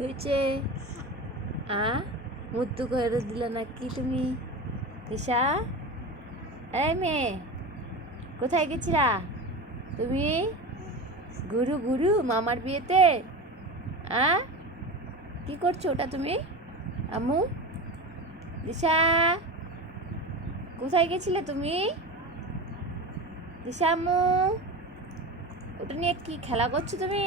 হয়েছে আ মুদ্দু করে দিল নাকি তুমি ঈশা এ মেয়ে কোথায় গেছিলা তুমি গুরু গুরু মামার বিয়েতে আ কি করছো ওটা তুমি আম্মু দিশা কোথায় গেছিলে তুমি দিশা আম্মু ওটা নিয়ে কি খেলা করছো তুমি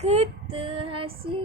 கீத்து ஹசி